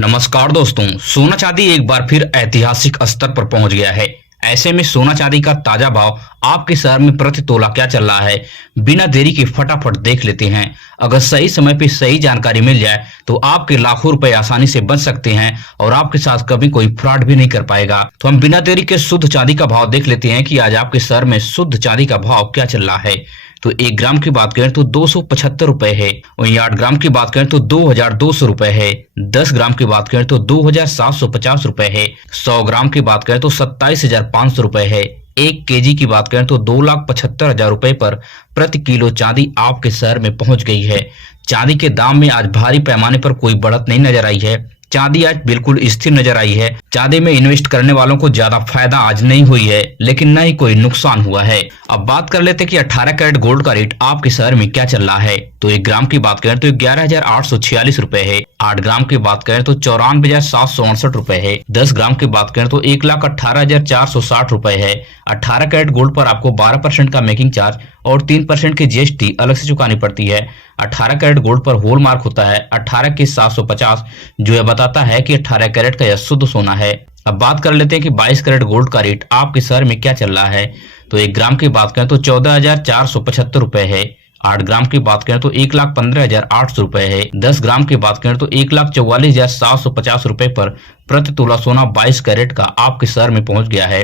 नमस्कार दोस्तों, सोना चांदी एक बार फिर ऐतिहासिक स्तर पर पहुंच गया है। ऐसे में सोना चांदी का ताजा भाव आपके शहर में प्रति तोला क्या चल रहा है, बिना देरी के फटाफट देख लेते हैं। अगर सही समय पे सही जानकारी मिल जाए तो आपके लाखों रुपए आसानी से बच सकते हैं और आपके साथ कभी कोई फ्रॉड भी नहीं कर पाएगा। तो हम बिना देरी के शुद्ध चांदी का भाव देख लेते हैं कि आज आपके शहर में शुद्ध चांदी का भाव क्या चल रहा है। तो 1 ग्राम की बात करें तो 275 रुपए है। वहीं 8 ग्राम की बात करें तो 2200 रुपए है। 10 ग्राम की बात करें तो 2750 रुपए है। 100 ग्राम की बात करें तो 27,500 रुपए है। 1 केजी की बात करें तो 2,75,000 रुपए पर प्रति किलो चांदी आपके शहर में पहुंच गई है। चांदी के दाम में आज भारी पैमाने पर कोई बढ़त नहीं नजर आई है। चांदी आज बिल्कुल स्थिर नजर आई है। चांदी में इन्वेस्ट करने वालों को ज्यादा फायदा आज नहीं हुई है, लेकिन न ही कोई नुकसान हुआ है। अब बात कर लेते हैं कि 18 कैरेट गोल्ड का रेट आपके शहर में क्या चल रहा है। तो 1 ग्राम की बात करें तो 11,846 रुपए है। 8 ग्राम की बात करें तो 94,768 रुपए है। 10 ग्राम की बात करें तो 1,18,460 रुपए है। 18 कैरेट गोल्ड पर आपको 12% का मेकिंग चार्ज और 3% की जीएसटी अलग से चुकानी पड़ती है। 18 कैरेट गोल्ड पर होल मार्क होता है 18 के 750, जो यह बताता है कि 18 कैरेट का यह शुद्ध सोना है। अब बात कर लेते हैं कि 22 कैरेट गोल्ड का रेट आपके शहर में क्या चल रहा है। तो 1 ग्राम की बात करें तो 14,475 रुपए है। 8 ग्राम की बात करें तो 1,15,800 रुपए है। 10 ग्राम की बात करें तो 1,44,750 रुपए पर प्रति तोला सोना 22 कैरेट का आपके शहर में पहुंच गया है।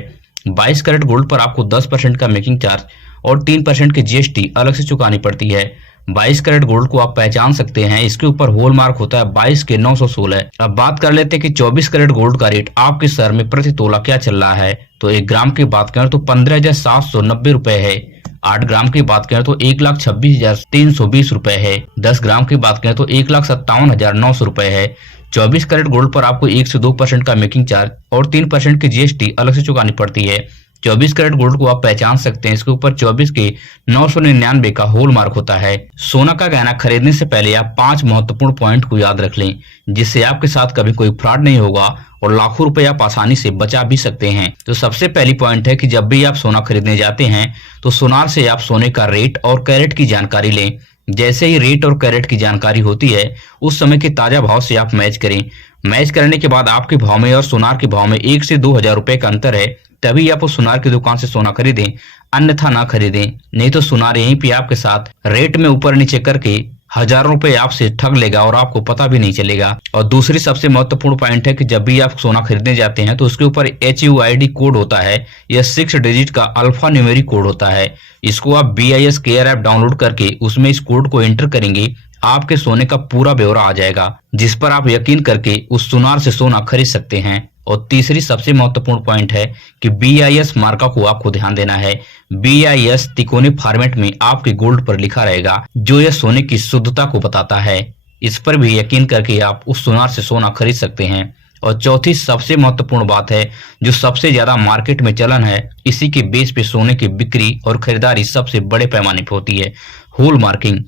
22 कैरेट गोल्ड पर आपको 10% का मेकिंग चार्ज और 3% की जीएसटी अलग से चुकानी पड़ती है। 22 कैरेट गोल्ड को आप पहचान सकते हैं, इसके ऊपर होल मार्क होता है 22 के 916। अब बात कर लेते हैं कि 24 कैरेट गोल्ड का रेट आपके शहर में प्रति तोला क्या चल रहा है। तो 1 ग्राम की बात करें तो 15,790 रुपए है। 8 ग्राम की बात करें तो 1,26,320 रुपए है। 10 ग्राम की बात करें तो 1,57,900 रुपए है। 24 कैरेट गोल्ड पर आपको 1 से 2% का मेकिंग चार्ज और 3% की जीएसटी अलग से चुकानी पड़ती है। 24 कैरेट गोल्ड को आप पहचान सकते हैं, इसके ऊपर 24 के 999 का होल मार्क होता है। सोना का गहना खरीदने से पहले आप 5 महत्वपूर्ण पॉइंट को याद रख लें, जिससे आपके साथ कभी कोई फ्रॉड नहीं होगा और लाखों रुपए आप आसानी से बचा भी सकते हैं। तो सबसे पहली पॉइंट है कि जब भी आप सोना खरीदने जाते हैं तो सुनार से आप सोने का रेट और कैरेट की जानकारी लें। जैसे ही रेट और कैरेट की जानकारी होती है, उस समय के ताजा भाव से आप मैच करें। मैच करने के बाद आपके भाव में और सुनार के भाव में 1 से 2,000 रुपए का अंतर है, तभी आप उस सुनार की दुकान से सोना खरीदें, अन्यथा ना खरीदें। नहीं तो सुनार यहीं पे आपके साथ रेट में ऊपर नीचे करके हजारों रुपए आपसे ठग लेगा और आपको पता भी नहीं चलेगा। और दूसरी सबसे महत्वपूर्ण पॉइंट है कि जब भी आप सोना खरीदने जाते हैं तो उसके ऊपर HUID कोड होता है। यह 6 डिजिट का अल्फा न्यूमेरिक कोड होता है। इसको आप BIS केयर ऐप डाउनलोड करके उसमें इस कोड को एंटर करेंगे, आपके सोने का पूरा ब्यौरा आ जाएगा, जिस पर आप यकीन करके उस सुनार से सोना खरीद सकते हैं। और तीसरी सबसे महत्वपूर्ण पॉइंट है कि BIS मार्का को आपको ध्यान देना है। BIS तिकोने फॉर्मेट में आपके गोल्ड पर लिखा रहेगा, जो यह सोने की शुद्धता को बताता है। इस पर भी यकीन करके आप उस सुनार से सोना खरीद सकते हैं। और चौथी सबसे महत्वपूर्ण बात है, जो सबसे ज्यादा मार्केट में चलन है, इसी के बेस पे सोने की बिक्री और खरीदारी सबसे बड़े पैमाने पर होती है, होल मार्किंग।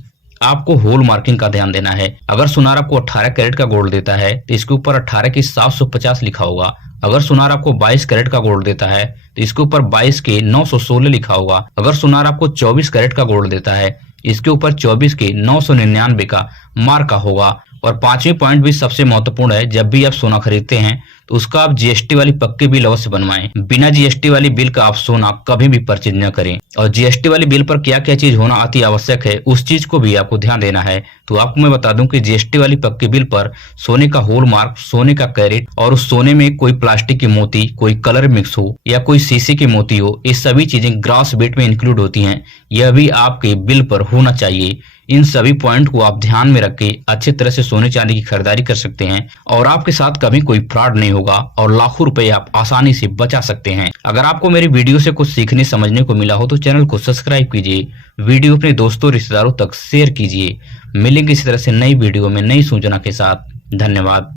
आपको होल मार्किंग का ध्यान देना है। अगर सुनार आपको 18 कैरेट का गोल्ड देता है तो इसके ऊपर 18 की 750 लिखा होगा। अगर सुनार आपको 22 कैरेट का गोल्ड देता है तो इसके ऊपर 22 के 916 लिखा होगा। अगर सुनार आपको 24 कैरेट का गोल्ड देता है, इसके ऊपर 24 के 999 का मार्का होगा। और 5वीं पॉइंट भी सबसे महत्वपूर्ण है, जब भी आप सोना खरीदते हैं तो उसका आप GST वाली पक्की बिल अवश्य बनवाएं। बिना GST वाली बिल का आप सोना कभी भी परचेज न करें। और GST वाली बिल पर क्या क्या चीज होना अति आवश्यक है, उस चीज को भी आपको ध्यान देना है। तो आपको मैं बता दूं कि GST वाली पक्की बिल पर सोने का होल मार्क, सोने का कैरेट और उस सोने में कोई प्लास्टिक की मोती, कोई कलर मिक्स हो या कोई शीशे की मोती हो, ये सभी चीजें ग्रॉस वेट में इंक्लूड होती हैं। यह भी आपके बिल पर होना चाहिए। इन सभी पॉइंट को आप ध्यान में रख के अच्छी तरह से सोने चांदी की खरीदारी कर सकते हैं और आपके साथ कभी कोई फ्रॉड नहीं होगा और लाखों रुपए आप आसानी से बचा सकते हैं। अगर आपको मेरी वीडियो से कुछ सीखने समझने को मिला हो तो चैनल को सब्सक्राइब कीजिए, वीडियो अपने दोस्तों रिश्तेदारों तक शेयर कीजिए। मिलेंगे इसी तरह से नई वीडियो में नई सूचना के साथ। धन्यवाद।